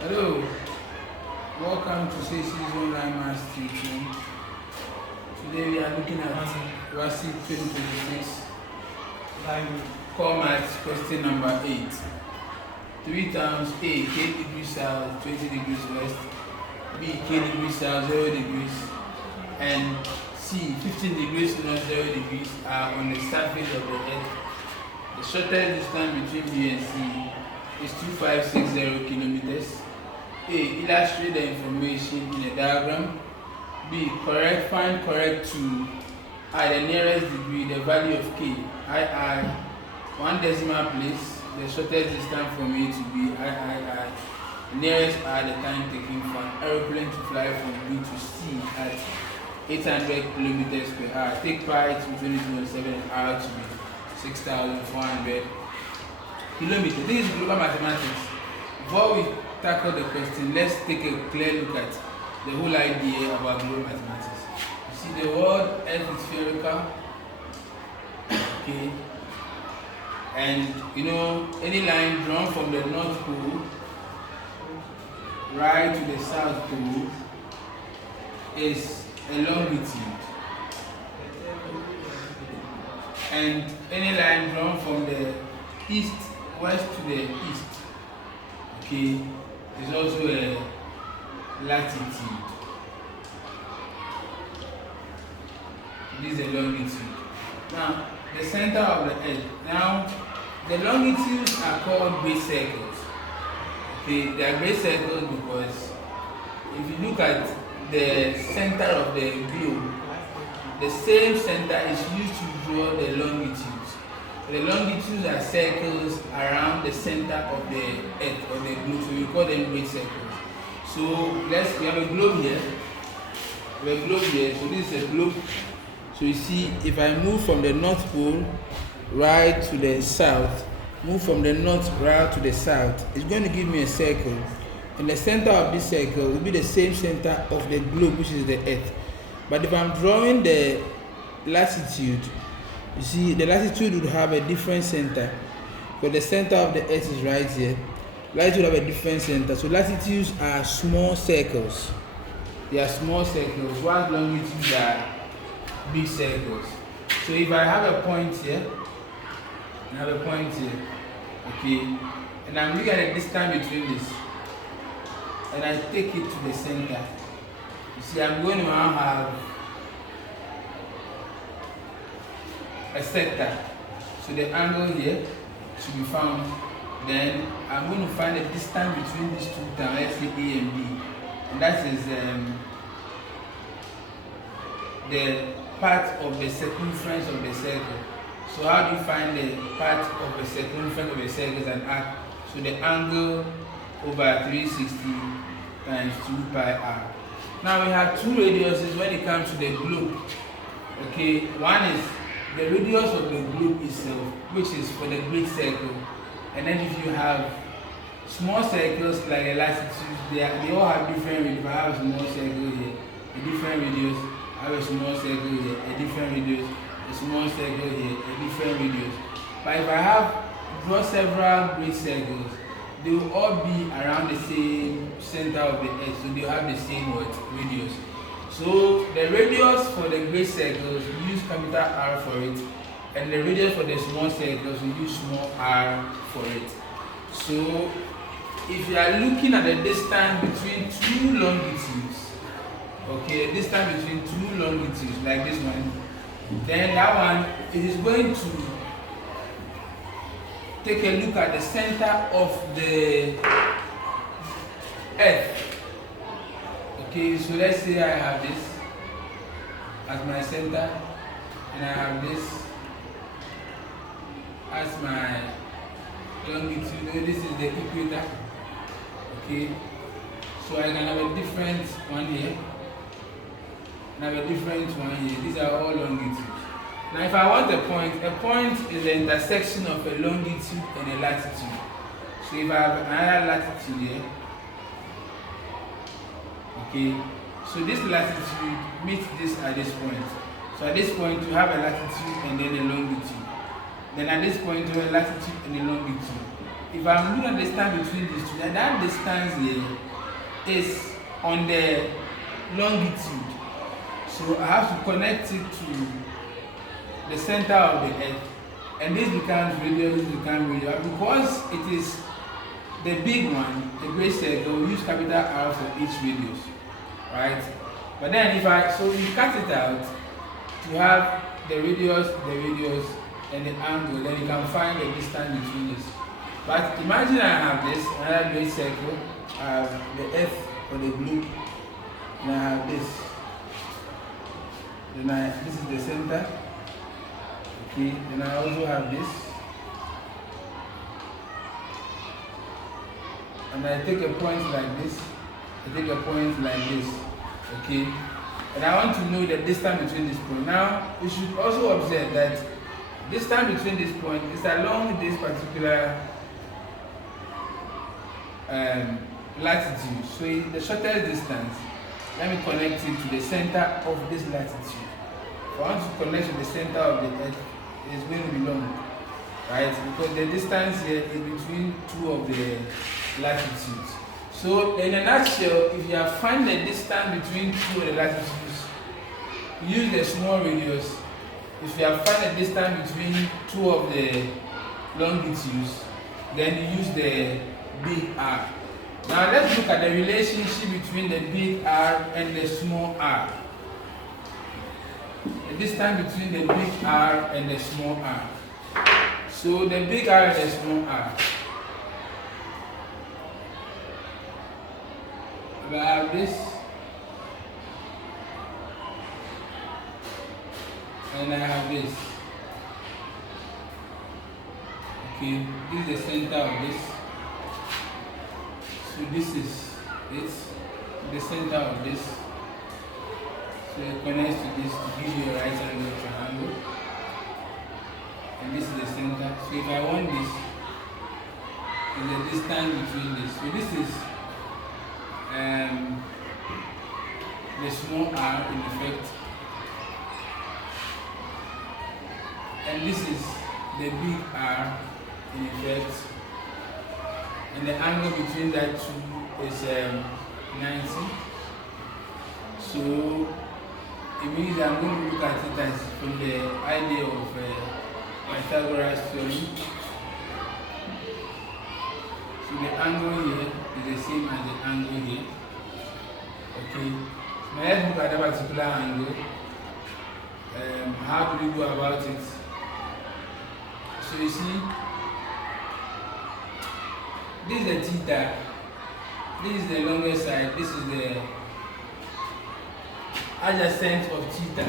Hello, welcome to WASSCE Online Maths Teaching. Today we are looking at WASSCE 2026 Core Maths question number 8. 3 times A, k degrees south, 20 degrees west, B, k degrees south, 0 degrees, and C, 15 degrees north, 0 degrees are on the surface of the earth. The shortest distance between B and C is 2560 kilometers. A, illustrate the information in a diagram. B, find correct to I, the nearest degree, the value of k, I, 1 decimal place, the shortest distance from A to B, I. The nearest are the time taken for an aeroplane to fly from B to C at 800 kilometers per hour. Take pi to 22.7 and R to be 6,400 kilometers. This is global mathematics. Before we tackle the question, let's take a clear look at the whole idea about global mathematics. You see, the world Earth is spherical, okay, and any line drawn from the North Pole right to the South Pole is a longitude, and any line drawn from the west to the east, okay, is also a latitude. This is a longitude. Now, the center of the earth. Now, the longitudes are called great circles. Okay, they are great circles because if you look at the center of the globe, the same center is used to draw the longitudes. The longitudes are circles around the center of the earth or the globe, so we call them great circles. So we have a globe here. We have a globe here. So this is a globe. So you see, if I move from the North Pole right to the south, move from the north right to the south, it's going to give me a circle. And the center of this circle will be the same center of the globe, which is the earth. But if I'm drawing the latitude, you see, the latitude would have a different center. But the center of the earth is right here. Latitude have a different center. So latitudes are small circles. They are small circles, while longitudes are big circles. So if I have a point here, okay, and I'm looking at the distance between this, and I take it to the center, you see, I'm going to now have a sector. So the angle here should be found. Then I'm going to find the distance between these two terms, let's say A and B, and that is the part of the circumference of the circle. So how do you find the part of the circumference of the circle as an arc? So the angle over 360 times 2 pi r. Now we have two radiuses when it comes to the globe. Okay, one is the radius of the globe itself, which is for the great circle. And then if you have small circles like the latitudes, they all have different radius. If I have a small circle here, a different radius. I have a small circle here, a different radius. A small circle here, a different radius. But if I draw several great circles, they will all be around the same center of the earth, so they will have the same radius. So the radius for the great circles, we use capital R for it, and the radius for the small circles, we use small r for it. So if you are looking at the distance between two longitudes, okay, the distance between two longitudes like this one, then that one, it is going to take a look at the center of the earth. Okay, so let's say I have this as my center, and I have this as my longitude. This is the equator. Okay, so I can have a different one here, and I have a different one here. These are all longitudes. Now if I want a point is the intersection of a longitude and a latitude. So if I have another latitude here, okay, so this latitude meets this at this point. So at this point you have a latitude and then a longitude. Then at this point you have a latitude and a longitude. if I'm looking at the distance between these two, that distance here is on the longitude. So I have to connect it to the center of the earth. And this becomes radius, this becomes radius. Because it is the big one, the great circle, we use capital R for each radius. Right? But then if you cut it out to have the radius, and the angle, then you can find the distance between this. But imagine I have this, another great circle, I have the earth or the globe, and I have this. Then this is the center. Okay, then I also have this. And I take a point like this, okay? And I want to know the distance between this point. Now, you should also observe that distance between this point is along this particular latitude. So the shortest distance, let me connect it to the center of this latitude. If I want to connect to the center of the earth, it's going to be long, right? Because the distance here is between two of the latitudes. So in a nutshell, if you have found the distance between two of the latitudes, use the small radius. If you have found the distance between two of the longitudes, then you use the big R. Now let's look at the relationship between the big R and the small r. The distance between the big R and the small r. So the big R and the small r. I have this, and I have this. Okay, this is the center of this. So this is the center of this. So it connects to this to give you a right angle triangle. And this is the center. So if I want this, is the distance between this. So this is the small r in effect, and this is the big R in effect, and the angle between that two is 90. So it means I'm going to look at it as from the idea of Pythagoras theorem. So the angle here is the same as the angle here. Okay. Now let's look at that particular angle. How do we go about it? So you see, this is the theta. This is the longest side. This is the adjacent of theta.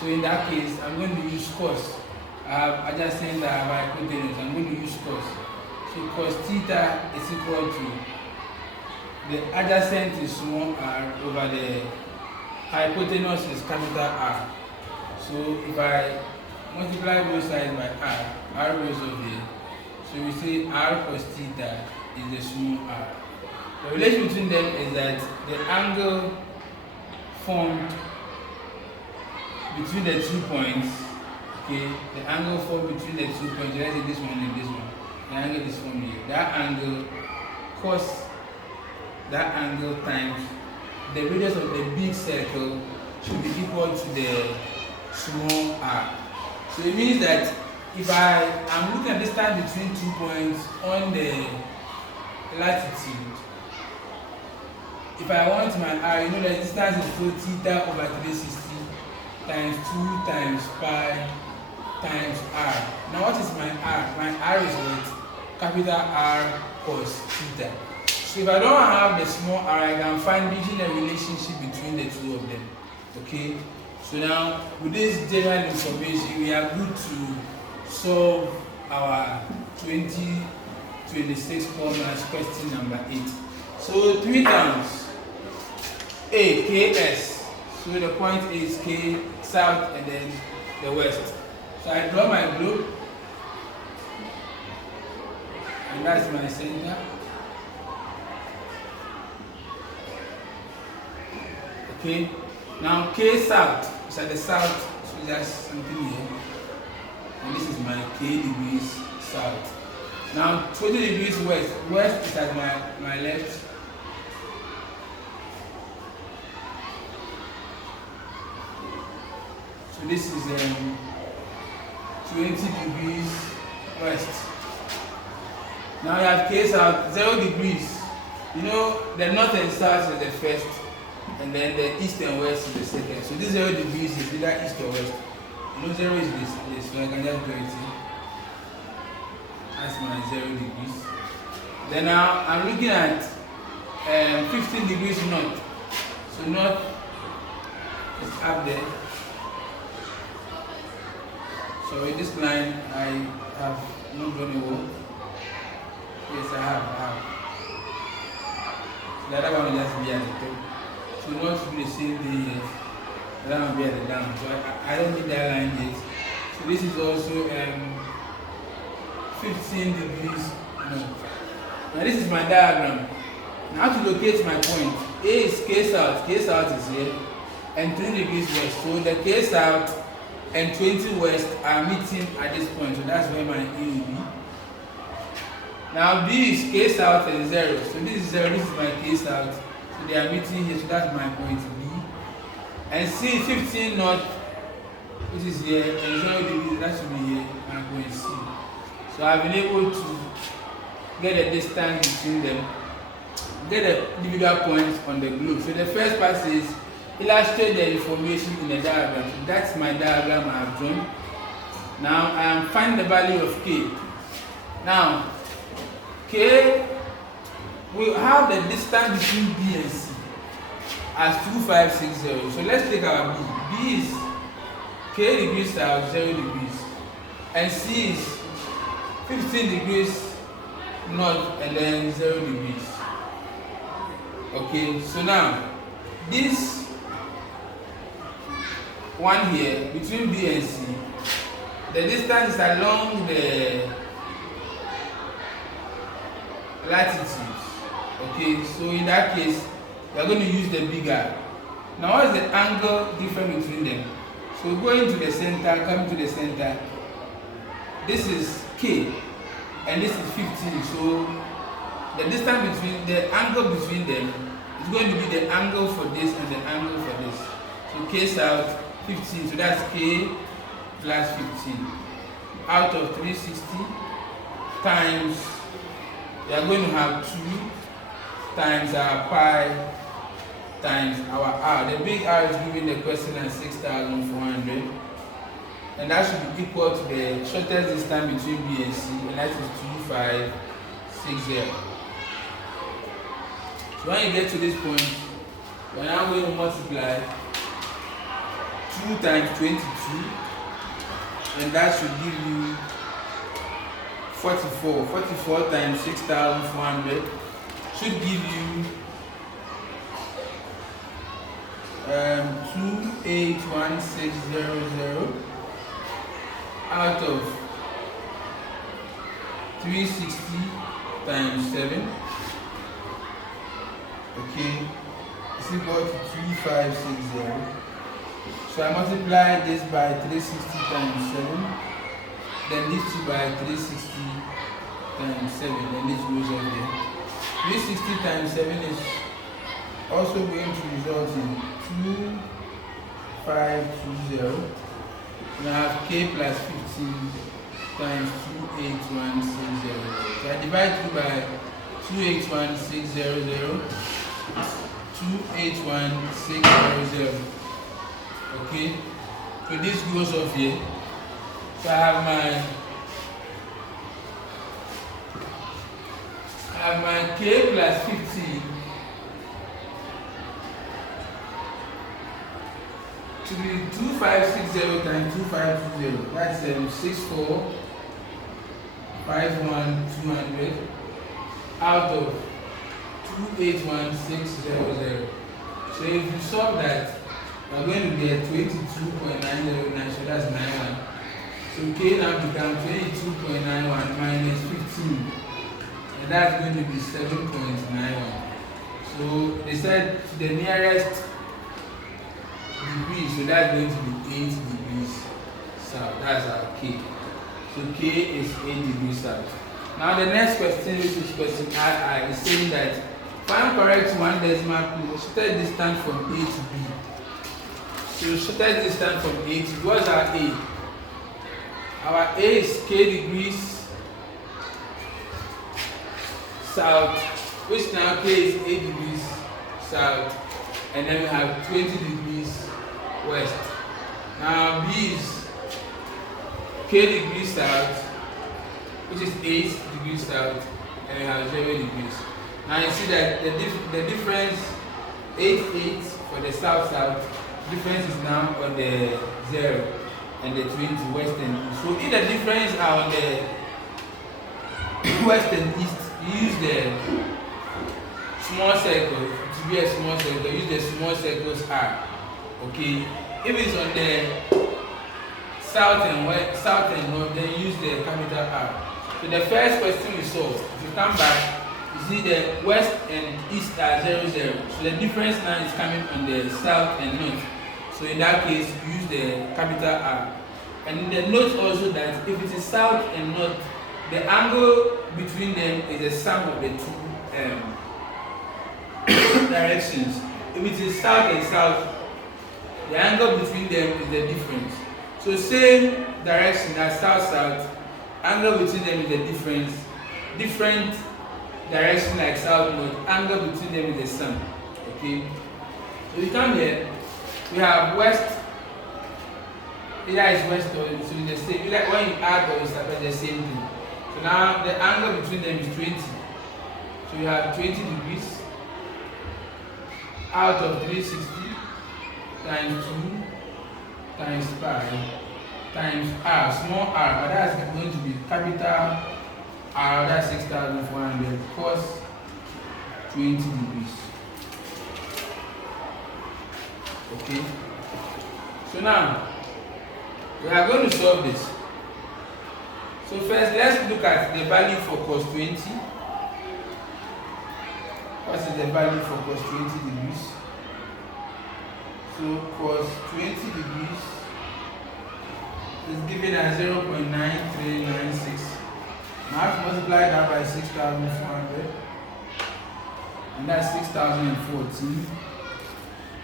So in that case, I'm going to use cos. I have adjacent, I have hypotenuse. I'm going to use cos. So cos theta is equal to the adjacent is small r over the hypotenuse is capital R. So if I multiply both sides by r goes over here. So we say r cos theta is the small r. The relation between them is that the angle formed between the 2 points, okay, the angle formed between the 2 points, let's say this one and this one. The angle is formed here. That angle cos that angle times the radius of the big circle should be equal to the small r. So it means that if I'm looking at distance between 2 points on the latitude, if I want my r, you know the distance is so theta over 360 times 2 times pi times r. Now what is my r? My r is what? Capital R cos theta. So if I don't have the small r, I can find using the relationship between the two of them. Okay? So now, with this general information, we are good to solve our 2026 commerce question number 8. So 3 terms. A, KS. So the point is K, south, and then the west. So I draw my globe, and that's my center. Okay, now K south is at the south, so that's something here. And this is my K degrees south. Now 20 degrees west. West is at my left. So this is 20 degrees west. Now you have case out 0 degrees. You know the north and south is the first, and then the east and west is the second. So this 0 degrees is either east or west. You know 0 is this, so I can just draw it in. That's my 0 degrees. Then now I'm looking at 15 degrees north. So north is up there. So in this line I have not drawn a wall. Yes, I have. So the other one will just be at the top. So north will be the same thing here. The other one will be at the down. So I don't need that line yet. So this is also 15 degrees north. Now this is my diagram. Now to locate my point, A is K south is here, and 20 degrees west. So the K south and 20 west are meeting at this point. So that's where my A will be. Now B is K south and 0. So this is 0, this is my K south. So they are meeting here, so that's my point B. And C, 15 north, which is here, and 0 degrees, that should be here, my point C. So I've been able to get the distance between them, get the individual points on the globe. So the first part is illustrate the information in the diagram. So that's my diagram I have drawn. Now I am finding the value of K. Now K will have the distance between B and C as 2560. So let's take our B. B is K degrees south, 0 degrees, and C is 15 degrees north and then 0 degrees. Okay, so now this one here between B and C, the distance is along the latitudes. Okay, so in that case we are going to use the bigger. Now what is the angle difference between them? So going to the center, coming to the center, this is K and this is 15. So the distance between the angle between them is going to be the angle for this and the angle for this. So K south 15, so that's K plus 15 out of 360 times, we are going to have 2 times our pi times our r. The big R is given the question as 6,400, and that should be equal to the shortest distance between B and C, and that is 2560. So when you get to this point, we are now going to multiply 2 times 22, and that should give you 44. 44 times 6,400 should give you 281,600 out of 360 times 7. Okay, it's equal to 3560. So I multiply this by 360 times 7, then this 2 by 360 times 7, then this goes up there. 360 times 7 is also going to result in 2520. And I have K plus 15 times 281,600. So I divide 2 by 281,600. 281,600. Okay, so this goes off here. So I have my K plus 15 to be 2560 times 2520. That's 6451,200 out of 281,600. So if you solve that, we're going to get 22.909, so that's 91. So K now becomes 22.91 minus 15, and that's going to be 7.91. So they said to the nearest degree, so that's going to be 8 degrees south. That's our K. So K is 8 degrees south. Now the next question, which is question II, is saying that find correct one decimal place, the shortest distance from A to B. So the shortest distance from A to B, what's our A? Our A is K degrees south, which now K is 8 degrees south, and then we have 20 degrees west. Now B is K degrees south, which is 8 degrees south, and we have 0 degrees. Now you see that the difference 8 for the south, difference is now on the 0 and the 20 west and east. So if the difference are on the west and east, you use the small circle to be a small circle. Use the small circles R. Okay. If it's on the south and west, south and north, then use the capital R. So the first question we saw, if you come back, you see the west and east are 0, 0. So the difference now is coming on the south and north. So in that case, use the capital R. And the note also that if it is south and north, the angle between them is the sum of the two directions. If it is south and south, the angle between them is the difference. So same direction as south-south, angle between them is the difference. Different direction like south-north, angle between them is the sum. Okay. So we come here, we have west. Either is west or so it's the same. Like when you add or you subtract, the same thing. So now the angle between them is 20. So you have 20 degrees out of 360 times 2 times pi times r, small r, but that's going to be capital R, that's 6,400 cos 20 degrees. Okay. So now we are going to solve this. So first, let's look at the value for cos 20. What is the value for cos 20 degrees? So cos 20 degrees is given as 0.9396. Now I have to multiply that by 6,400, and that's 6,014.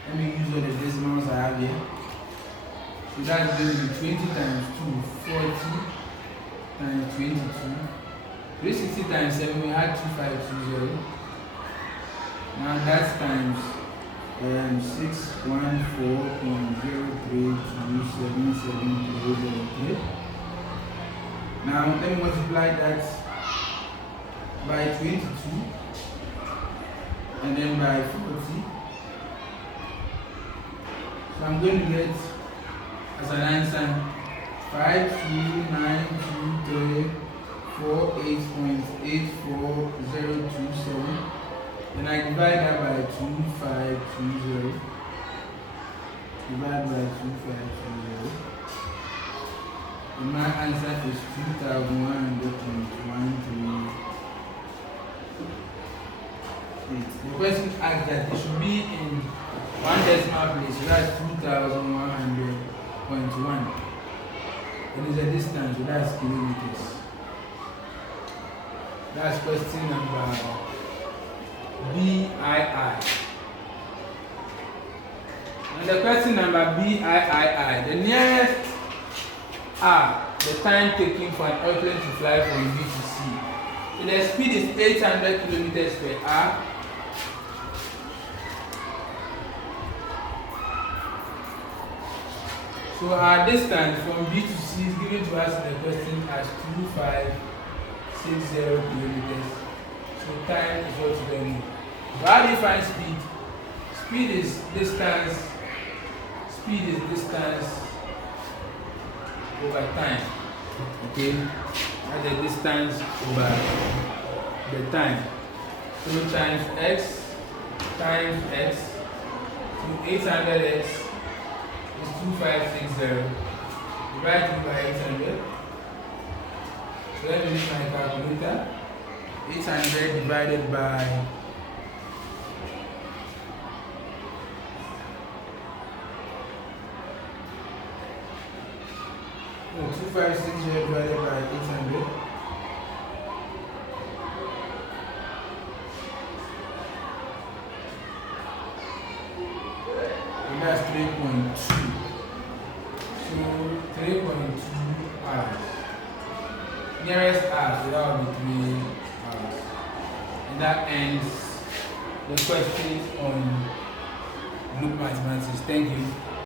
Let me use all the decimals I have here. So that's going to be 20 times 2, 40 times 22. 360 times 7, we had 2520. Now that's times 614.0327730. Now let me multiply that by 22 and then by 40. So I'm going to get as an answer 5292348.84027. Then I divide that by 2520. Divide by 2520. And my answer is 2,101.13. The question asks that it should be in one decimal place, so that's 2,100.1. It is a distance, so that's kilometers. That's question number BII. And the question number BII, the nearest R, the time taken for an airplane to fly from B to C. So the speed is 800 kilometers per hour. So our distance from B to C is given to us in the question as 2560 kilometers. So time is what we need. So how do you find speed? Speed is distance. Speed is distance over time. Okay? That's the distance over the time. So times x times x. So 800x is 2560. Divide it by 800. So let me use my calculator. 800 divided by 2560 divided by 800. And that's 3.2. So 3.2 hours. Nearest hours, so that will be 3 hours. And that ends the questions on group mathematics. Thank you.